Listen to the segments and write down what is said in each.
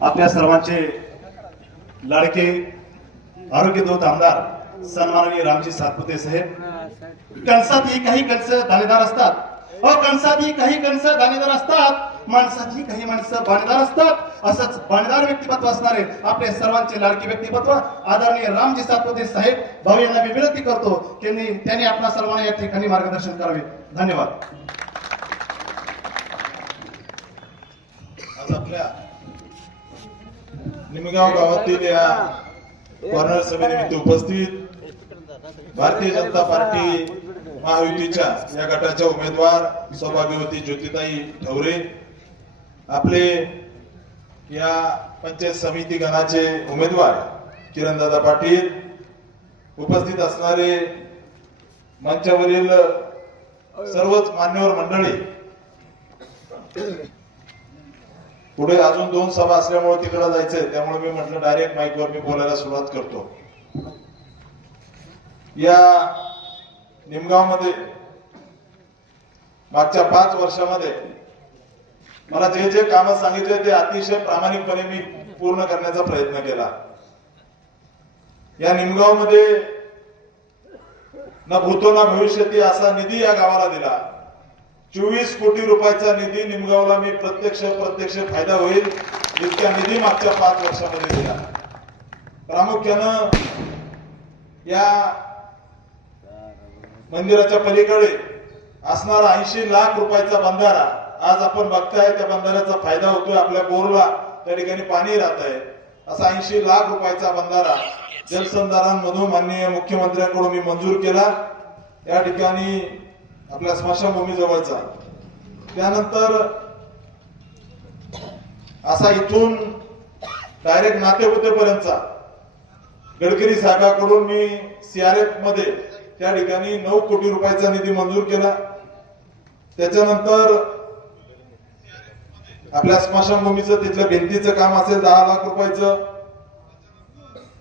आपल्या सर्वांचे लाडके आरोग्य दूत आमदार सन्माननीय रामजी सातपुते साहेब. कणसात ही काही कणस दानेदार असतात. अ कणसात ही काही कणस दानेदार असतात. माणसाची काही माणसं बाणेदार असतात असंच बाणेदार व्यक्तिमत्व असणारे आपले सर्वांचे लाडके व्यक्तिमत्व आदरणीय रामजी सातपुते साहेब भाऊ यांना मी विनंती करतो की त्यांनी- त्यांनी आपल्या सर्वांना या ठिकाणी मार्गदर्शन करावे. धन्यवाद. आज आपल्या निमगाव गावातील या कॉर्नर सभेनिमित्त उपस्थित भारतीय जनता पार्टी महायुतीच्या या गटाच्या उमेदवार सौभाग्यवती ज्योतिताई ठवरे आपले या पंचायत समिती गणाचे उमेदवार किरणदादा पाटील उपस्थित असणारे मंचावरील सर्वच मान्यवर मंडळी. पुढे अजून दोन सभा असल्यामुळे तिकडे जायचंय त्यामुळे मी म्हटलं डायरेक्ट माईकवर मी बोलायला सुरुवात करतो. या निमगावमध्ये मागच्या पाच वर्षामध्ये मला जे जे काम सांगितले ते अतिशय प्रामाणिकपणे मी पूर्ण करण्याचा प्रयत्न केला. या निमगावमध्ये ना भूतो ना भविष्यती असा निधी या गावाला दिला. चोवीस कोटी रुपयाचा निधी निमगावला मी प्रत्यक्ष प्रत्यक्ष फायदा होईल इतक्या निधी मागच्या पाच वर्षामध्ये दिला. प्रामुख्यानं या मंदिराच्या पलीकडे असणारा ऐंशी लाख रुपयाचा बंधारा आज आपण बघताय त्या बंधाऱ्याचा फायदा होतोय आपल्या बोरला. त्या ठिकाणी पाणी राहत आहे असा ऐंशी लाख रुपयाचा बंधारा जलसंधारांमधून माननीय मुख्यमंत्र्यांकडून मी मंजूर केला. या ठिकाणी आपल्या स्मशानभूमीजवळचा. त्यानंतर असा इथून डायरेक्ट नातेपुतेपर्यंतचा गडकरी साहेबाकडून मी सीआरएफमध्ये त्या ठिकाणी नऊ कोटी रुपयाचा निधी मंजूर केला. त्याच्यानंतर आपल्या स्मशानभूमीचं तिथलं भिंतीचं काम असेल दहा लाख रुपयाचं.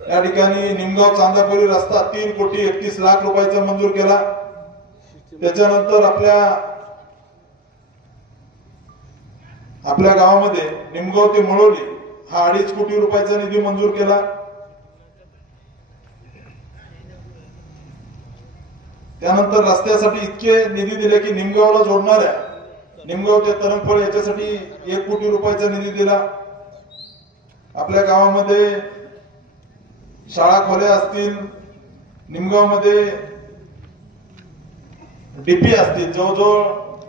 या ठिकाणी निमगाव चांदापुरी रस्ता तीन कोटी एकतीस लाख रुपयाचा मंजूर केला. त्याच्यानंतर आपल्या आपल्या गावामध्ये निमगाव ते मळोली हा अडीच कोटी रुपयाचा निधी मंजूर केला. त्यानंतर रस्त्यासाठी इतके निधी दिले की निमगावला जोडणाऱ्या निमगाव ते तरंगफळ याच्यासाठी एक कोटी रुपयाचा निधी दिला. आपल्या गावामध्ये शाळा खोल्या असतील निमगावमध्ये डीपी असतील जवळजवळ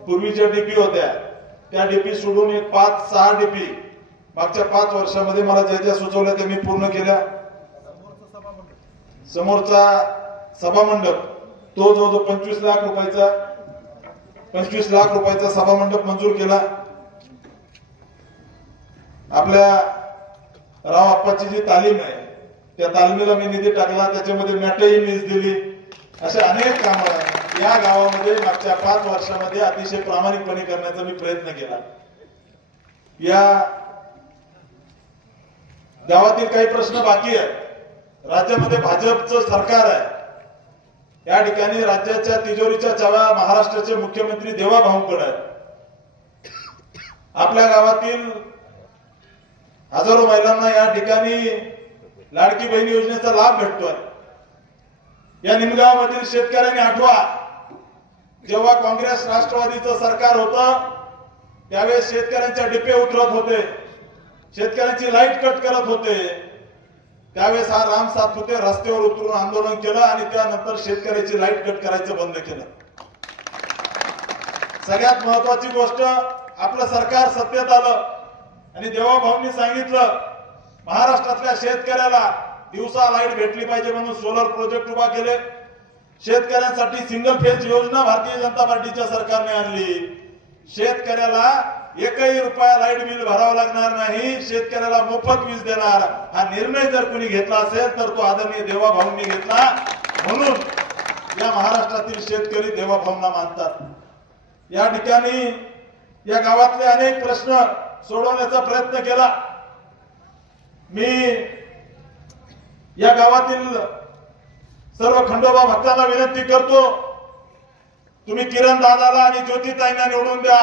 पूर्वीच्या डीपी होत्या. त्या डीपी सोडून एक पाच सहा डीपी मागच्या पाच वर्षामध्ये मला ज्या ज्या सुचवल्या त्या मी पूर्ण केल्या. समोरचा सभामंडप तो जवळजवळ पंचवीस लाख रुपयाचा पंचवीस लाख रुपयाचा सभामंडप मंजूर केला. आपल्या राव आप्पाची जी तालीम आहे त्या तालमीला मी निधी टाकला त्याच्यामध्ये मॅटही मीज दिली. असे अनेक कामं या गावामध्ये मागच्या पाच वर्षामध्ये अतिशय प्रामाणिकपणे करण्याचा मी प्रयत्न केला. या गावातील काही प्रश्न बाकी आहेत. राज्यामध्ये भाजपचं सरकार आहे. या ठिकाणी राज्याच्या तिजोरीच्या चाव्या महाराष्ट्राचे मुख्यमंत्री देवा भाऊंकडे आहेत आपल्या गावातील हजारो महिलांना या ठिकाणी लाडकी बहीण योजनेचा लाभ भेटतोय. या निमगावामधील शेतकऱ्यांनी आठवा जेव्हा काँग्रेस राष्ट्रवादीचं सरकार होतं त्यावेळेस शेतकऱ्यांच्या डिपे उतरत होते. शेतकऱ्यांची लाइट कट करत होते. त्यावेळेस हा राम सातपुते रस्त्यावर उतरून आंदोलन केलं आणि त्यानंतर शेतकऱ्याची लाइट कट करायचं बंद केलं. सगळ्यात महत्वाची गोष्ट आपलं सरकार सत्तेत आलं आणि देवाभाऊंनी सांगितलं महाराष्ट्रातल्या शेतकऱ्याला दिवसा लाइट भेटली पाहिजे म्हणून सोलर प्रोजेक्ट उभा केले. शेतकऱ्यांसाठी सिंगल फेज योजना भारतीय जनता पार्टीच्या सरकारने आणली. शेतकऱ्याला एकही रुपया लाइट बिल भरावं लागणार नाही. शेतकऱ्याला मोफत वीज देणार. हा निर्णय जर कुणी घेतला असेल तर तो आदरणीय देवाभाऊंनी घेतला. म्हणून या महाराष्ट्रातील शेतकरी देवाभाऊंना मानतात. या ठिकाणी या गावातले अनेक प्रश्न सोडवण्याचा प्रयत्न केला. मी या गावातील सर्व खंडोबा भक्तांना विनंती करतो तुम्ही किरण दादाला आणि ज्योतिताईंना निवडून द्या.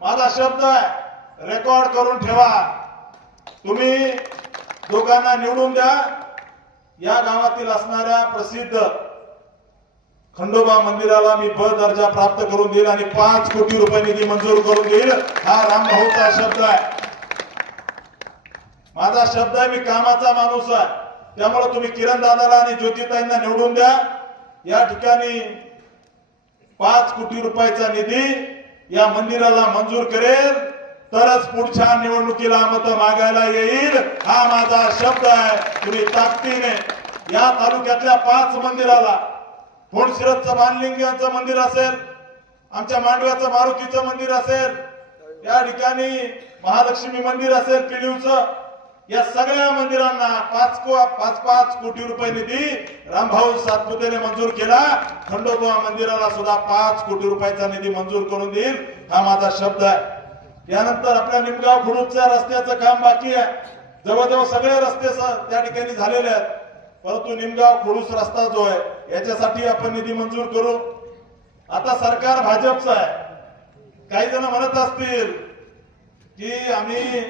माझा शब्द आहे रेकॉर्ड करून ठेवा. तुम्ही दोघांना निवडून द्या. या गावातील असणाऱ्या प्रसिद्ध खंडोबा मंदिराला मी ब दर्जा प्राप्त करून देईल आणि पाच कोटी रुपये निधी मंजूर करून देईल. हा रामभाऊचा शब्द आहे. माझा शब्द आहे मी कामाचा माणूस आहे. त्यामुळे तुम्ही किरण दादाला आणि ज्योतिताईंना निवडून द्या. या ठिकाणी पाच कोटी रुपयाचा निधी या मंदिराला मंजूर करेल. तरच पुढच्या निवडणुकीला मत मागायला येईल. हा माझा शब्द आहे. तुम्ही ताकदीने या तालुक्यातल्या पाच मंदिराला फोडशिरतचं बाणलिंगाचं मंदिर असेल आमच्या मांडव्याचं मारुतीचं मंदिर असेल या ठिकाणी महालक्ष्मी मंदिर असेल पिलीवचं या सगळ्या मंदिरांना पाच को पाच पाच कोटी रुपये निधी रामभाऊ सातपुतेने मंजूर केला. खंडोबा मंदिराला सुद्धा पाच कोटी रुपयाचा निधी मंजूर करून देईल. हा माझा शब्द आहे. यानंतर आपल्या निमगाव खुडूच्या रस्त्याचं काम बाकी आहे. जवळजवळ सगळे रस्ते त्या ठिकाणी झालेले आहेत. परंतु निमगाव खुडूस रस्ता जो आहे याच्यासाठी आपण निधी मंजूर करू. आता सरकार भाजपचं आहे. काही जण म्हणत असतील की आम्ही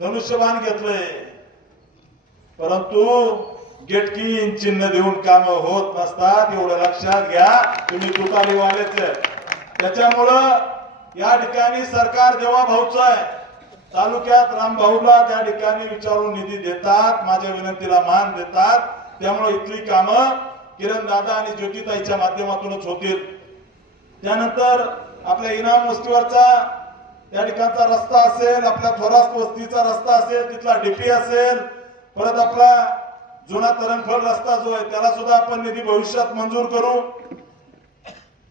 धनुष्यबाण घेतलंय. परंतु गेटकी चिन्ह देऊन काम होत नसतात. एवढं लक्षात घ्या. तुम्ही तुतारीवालेच वालेच त्याच्यामुळं या ठिकाणी सरकार देवा भाऊच आहे. तालुक्यात रामभाऊला त्या ठिकाणी विचारून निधी देतात. माझ्या विनंतीला मान देतात. त्यामुळे इथली कामं किरण दादा आणि ज्योतिताईच्या माध्यमातूनच होतील. त्यानंतर आपल्या इनाम वस्तीवरचा या ठिकाणचा रस्ता असेल आपल्या थोरास वस्तीचा रस्ता असेल तिथला डीपी असेल परत आपला जुना तरणफळ रस्ता जो आहे त्याला सुद्धा आपण निधी भविष्यात मंजूर करू.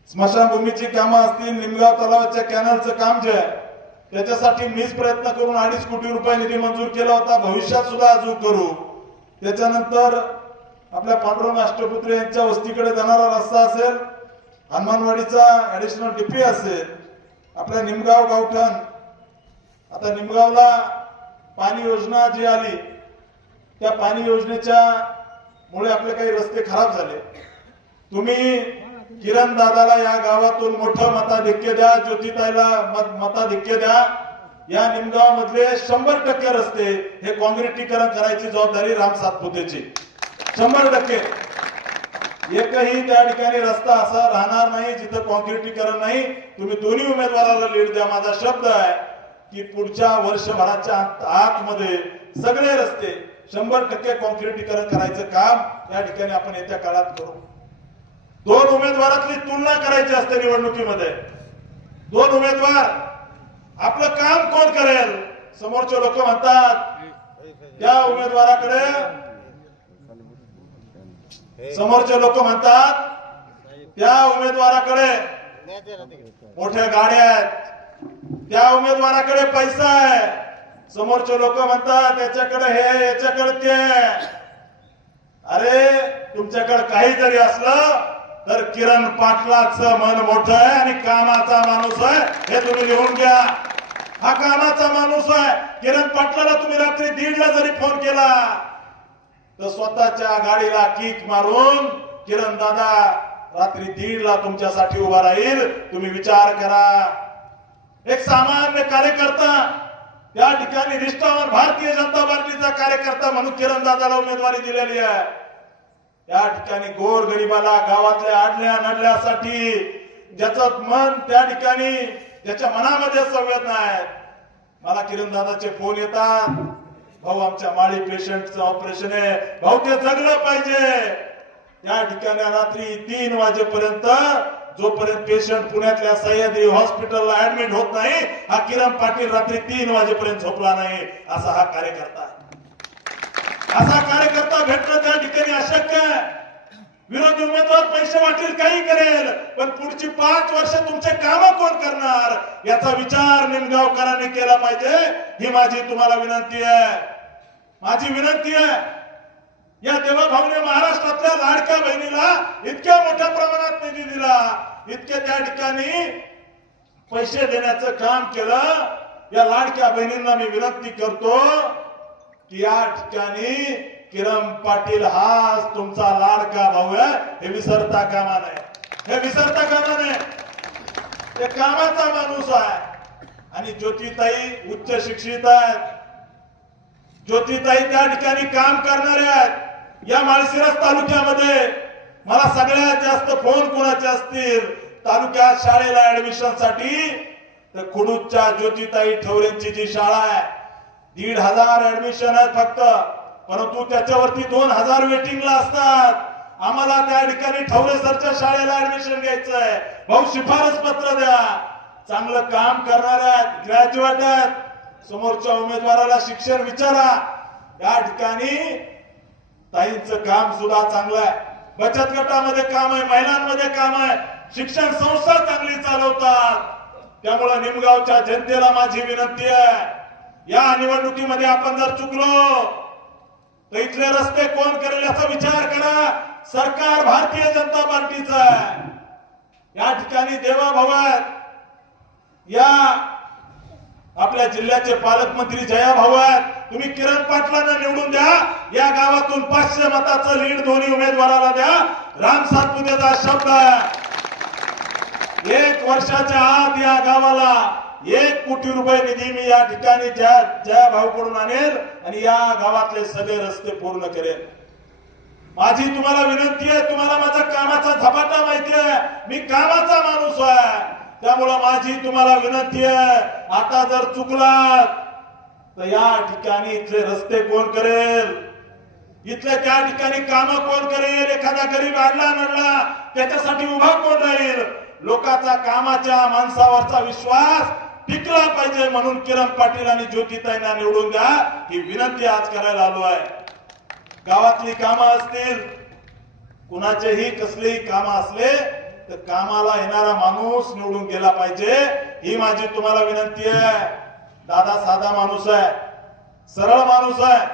स्मशानभूमीची कामं असतील निमगाव तलावाच्या कॅनलचं काम जे आहे त्याच्यासाठी मीच प्रयत्न करून अडीच कोटी रुपये निधी मंजूर केला होता भविष्यात सुद्धा अजून करू. त्याच्यानंतर आपल्या पांडुरंग राष्ट्रपुत्र यांच्या वस्तीकडे जाणारा रस्ता असेल हनुमानवाडीचा ऍडिशनल डीपी असेल आपल्या निमगाव गावठण. आता निमगावला पाणी योजना जी आली त्या पाणी योजनेच्या मुळे आपले काही रस्ते खराब झाले. तुम्ही किरण दादाला या गावातून मोठं मताधिक्य द्या ज्योतिताईला मत मताधिक्य द्या. या निमगाव मधले शंभर टक्के रस्ते हे काँक्रिटीकरण करायची जबाबदारी राम सातपुतेची. शंभर टक्के. एकही त्या ठिकाणी रस्ता असा राहणार नाही जिथं कॉन्क्रिटीकरण नाही. तुम्ही दोन्ही उमेदवाराला लीड द्या. माझा शब्द आहे की पुढच्या वर्षभराच्या आतमध्ये सगळे रस्ते शंभर टक्के कॉन्क्रिटीकरण करायचं काम या ठिकाणी आपण येत्या काळात करू. दोन उमेदवारातली तुलना करायची असते निवडणुकीमध्ये. दोन उमेदवार. आपलं काम कोण करेल? समोरचे लोक म्हणतात त्या उमेदवाराकडे समोरचे लोक म्हणतात त्या उमेदवाराकडे मोठ्या गाड्या आहेत. त्या उमेदवाराकडे पैसा आहे. समोरचे लोक म्हणतात त्याच्याकडे हे याच्याकडे ते अरे तुमच्याकडे काही जरी असलं तर किरण पाटलाचं मन मोठ आहे आणि कामाचा माणूस आहे हे तुम्ही लिहून घ्या. हा कामाचा माणूस आहे. किरण पाटलाला तुम्ही रात्री दीडला जरी फोन केला तर स्वतःच्या गाडीला किक मारून किरण दादा रात्री दीडला तुमच्यासाठी उभा राहील. तुम्ही विचार करा. एक सामान्य कार्यकर्ता या ठिकाणी निष्ठावान भारतीय जनता पार्टीचा कार्यकर्ता म्हणून किरण दादाला उमेदवारी दिलेली आहे. या ठिकाणी गोर गरिबाला गावातल्या आडल्या नडल्यासाठी ज्याचं मन त्या ठिकाणी ज्याच्या मनामध्ये संवेदना आहेत. मला किरण दादाचे फोन येतात. भाऊ आमच्या माळी पेशंटचं ऑपरेशन आहे. भाऊ ते जगलं पाहिजे. या ठिकाणी रात्री तीन वाजेपर्यंत जोपर्यंत पेशंट पुण्यातल्या सह्याद्री हॉस्पिटलला ऍडमिट होत नाही हा किरण पाटील रात्री तीन वाजेपर्यंत झोपला नाही असा हा कार्यकर्ता असा कार्यकर्ता भेटणं त्या ठिकाणी अशक्य आहे. विरोधी उमेदवार पैसे वाटेल काही करेल पण पुढची पाच वर्ष तुमचे काम कोण करणार? याचा विचार निमगावकरांनी केला पाहिजे. ही माझी तुम्हाला विनंती आहे. माझी विनंती आहे या देवाभाऊने महाराष्ट्रातल्या लाडक्या बहिणीला इतक्या मोठ्या प्रमाणात निधी दिला. इतके त्या ठिकाणी पैसे देण्याचं काम केलं. या लाडक्या बहिणींना मी विनंती करतो की या ठिकाणी किरण पाटील हा तुमचा लाडका भाऊ आहे. हे विसरता कामा नये. हे विसरता कामा नये. ते कामाचा माणूस आहे. आणि ज्योतिताई उच्च शिक्षित आहेत. ज्योतिताई त्या ठिकाणी काम करणाऱ्या आहेत. या माळशिरस तालुक्यामध्ये मला सगळ्यात जास्त फोन कोणाचे असतील? तालुक्यात शाळेला ऍडमिशनसाठी तर खुडूच्या ज्योतिताई ठवरेंची जी शाळा आहे दीड हजार ऍडमिशन आहेत फक्त. परंतु त्याच्यावरती दोन हजार वेटिंगला असतात. आम्हाला त्या ठिकाणी ठवरे सरच्या शाळेला ऍडमिशन घ्यायचंय. भाऊ शिफारस पत्र द्या. चांगलं काम करणाऱ्या आहेत. ग्रॅज्युएट आहेत. समोरच्या उमेदवाराला शिक्षण विचारा. या ठिकाणी ताईंचं काम सुद्धा चांगलं आहे. बचत गटामध्ये काम आहे महिलांमध्ये काम आहे. शिक्षण संस्था चांगली चालवतात. त्यामुळे निमगावच्या जनतेला माझी विनंती आहे. या निवडणुकीमध्ये आपण जर चुकलो तर इथले रस्ते कोण करेल याचा विचार करा. सरकार भारतीय जनता पार्टीचं आहे. या ठिकाणी देवा भवन. या आपल्या जिल्ह्याचे पालकमंत्री जया भाऊ आहेत. तुम्ही किरण पाटलांना निवडून द्या. या गावातून पाचशे मताचं लीड दोन्ही उमेदवाराला द्या. राम सातपुतेचा शब्द आहे. एक वर्षाच्या आत या गावाला एक कोटी रुपये निधी मी या ठिकाणी जया जया भाऊकडून आणेल आणि या गावातले सगळे रस्ते पूर्ण करेल. माझी तुम्हाला विनंती आहे तुम्हाला माझा कामाचा झपाटा माहिती आहे. मी कामाचा माणूस आहे. त्यामुळं माझी तुम्हाला विनंती आहे आता जर चुकला तर या ठिकाणी इथले रस्ते कोण करेल? इथल्या त्या ठिकाणी काम कोण करेल? एखादा गरीब आडला नडला त्याच्यासाठी उभा कोण राहील? लोकांचा कामाच्या माणसावरचा विश्वास टिकला पाहिजे म्हणून किरण पाटील आणि ज्योतिताईंना निवडून द्या ही विनंती आज करायला आलो आहे. गावातली कामं असतील कुणाचेही कसलेही कामं असले तर कामाला येणारा माणूस निवडून गेला पाहिजे ही माझी तुम्हाला विनंती आहे. दादा साधा माणूस आहे सरळ माणूस आहे.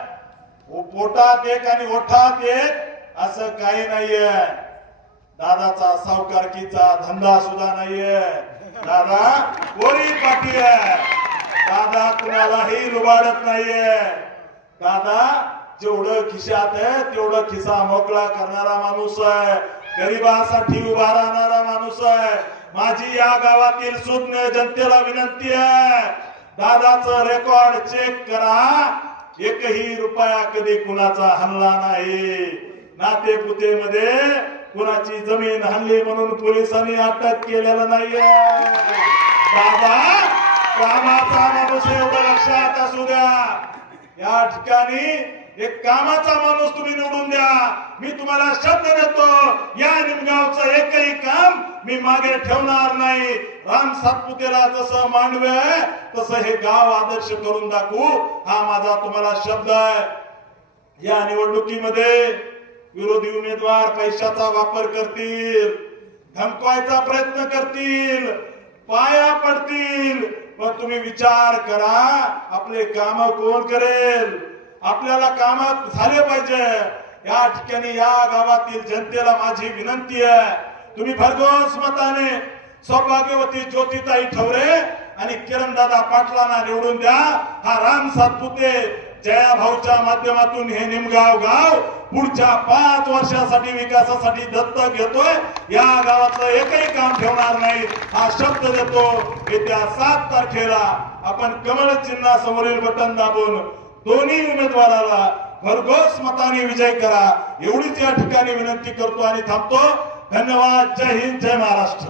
पोटात एक आणि ओठात एक असं काही नाहीये. दादाचा सावकारकीचा धंदा सुद्धा नाहीये. दादा कोरी पाठी आहे? दादा कुणालाही लुबाडत नाहीये. दादा जेवढं खिशात आहे तेवढं खिसा मोकळा करणारा माणूस आहे. गरिबासाठी उभा राहणारा माणूस आहे. माझी या गावातील सुज्ञ जनतेला विनंती आहे. दादाचं रेकॉर्ड चेक करा. एकही रुपया कधी कुणाचा हल्ला नाही. नाते मध्ये कुणाची जमीन हल्ली म्हणून पोलिसांनी अटक केलेलं नाहीये. दादा कामाचा माणूस एवढं लक्षात असू द्या. या ठिकाणी एक कामाचा माणूस तुम्ही निवडून द्या. मी तुम्हाला शब्द देतो या निमगावचं एकही काम मी मागे ठेवणार नाही. राम सातपुतेला जसं मांडवे तसं हे गाव आदर्श करून दाखवू. हा माझा तुम्हाला शब्द आहे. या निवडणुकीमध्ये विरोधी उमेदवार पैशाचा वापर करतील धमकवायचा प्रयत्न करतील पाया पडतील. पण तुम्ही विचार करा आपले काम कोण करेल? आपल्याला काम झाले पाहिजे. या ठिकाणी या गावातील जनतेला माझी विनंती आहे. तुम्ही भरघोस मताने सौभाग्यवती ज्योतिताई ठवरे आणि किरणदादा पाटलांना निवडून द्या. हा राम सातपुते जया भाऊच्या माध्यमातून हे निमगाव गाव पुढच्या पाच वर्षासाठी विकासासाठी दत्तक घेतोय. या गावातलं एकही काम ठेवणार नाही हा शब्द देतो. येत्या सात तारखेला आपण कमळ चिन्हासमोरील बटन दाबून दोन्ही उमेदवाराला भरघोस मताने विजय करा. एवढीच या ठिकाणी विनंती करतो आणि थांबतो. धन्यवाद. जय हिंद जय महाराष्ट्र.